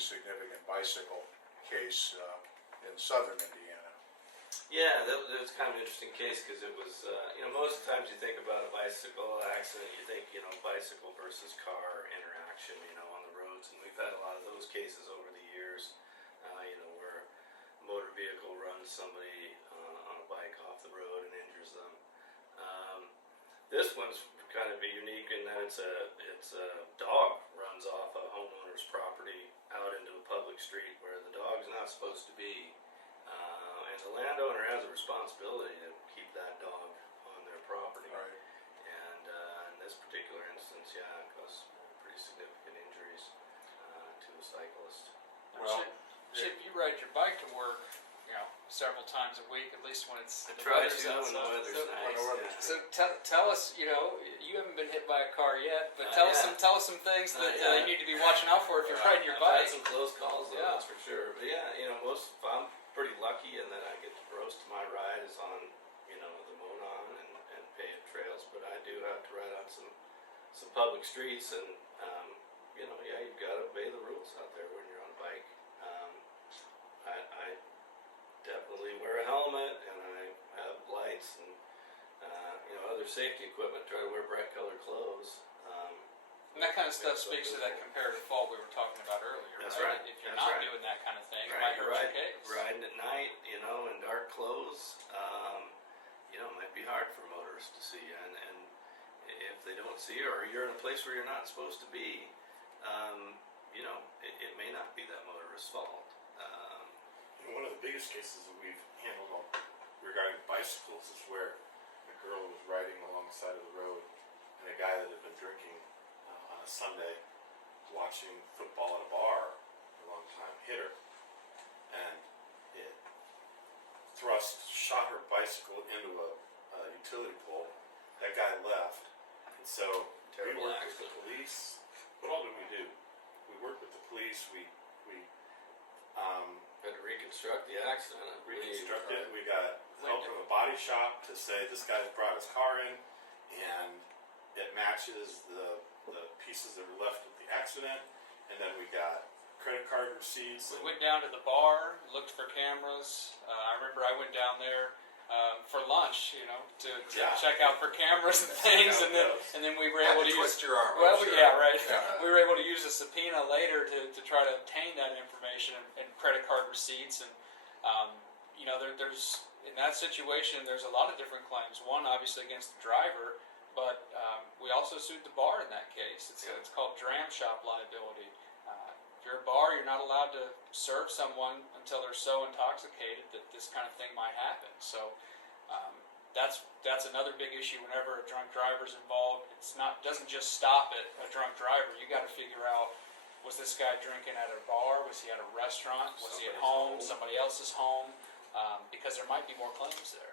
significant bicycle case in southern Indiana. Yeah, that was kind of an interesting case because it was, most times you think about a bicycle accident, you think, bicycle versus car interaction, on the roads. And we've had a lot of those cases over the years, where a motor vehicle runs somebody on a bike off the road and injures them. This one's kind of unique in that it's a dog runs off a homeowner's property out into a public street where the dog's not supposed to be. And the landowner has a responsibility to keep that dog on their property. Right. And in this particular instance, it caused pretty significant injuries to the cyclist. Well, Chip, you ride your bike to work, several times a week, at least when it's the Try weather's to when the outside. weather's nice. So tell us, you haven't been hit by a car yet, but tell us some things that you need to be watching out for if you're riding your bike. I've had some close calls, though, that's for sure. But I'm pretty lucky in that I get to most of my ride is on, the MoDOT and paved trails, but I do have to ride on some public streets, and you've got to obey the rules out there when you're on a bike. I definitely wear a helmet, and I have lights and other safety equipment. Try to wear bright colored clothes. And that kind of stuff speaks to that comparative fault we were talking about earlier. That's right? right. If you're not doing that kind of thing, it might hurt your case. Riding at night, in dark clothes, it might be hard for motorists to see you. And if they don't see you, or you're in a place where you're not supposed to be, it may not be that motorist's fault. One of the biggest cases that we've handled regarding bicycles is where a girl was riding along the side of the road, and a guy that had been drinking on a Sunday, watching football at a bar for a long time, hit her, and it shot her bicycle into a utility pole. That guy left, and so we worked with the police. What all did we do? We worked with the police. We Had to reconstruct the accident. reconstructed. We got help from a body shop to say this guy brought his car in, and it matches the pieces that were left at the accident. And then we got credit card receipts. We went down to the bar, looked for cameras. I remember I went down there for lunch, to check out for cameras and things, and then we were able to use twist your arm. Well, sure. yeah, right. Yeah. We were able to use a subpoena later to try to obtain that information and credit card receipts, and there's in that situation there's a lot of different claims. One, obviously against the driver, but we also sued the bar in that case. It's called dram shop liability. If you're a bar, you're not allowed to serve someone until they're so intoxicated that this kind of thing might happen. So that's another big issue whenever a drunk driver's involved. Doesn't just stop at a drunk driver. You got to figure out, was this guy drinking at a bar? Was he at a restaurant? Was he at home? Somebody else's home? Because there might be more claims there.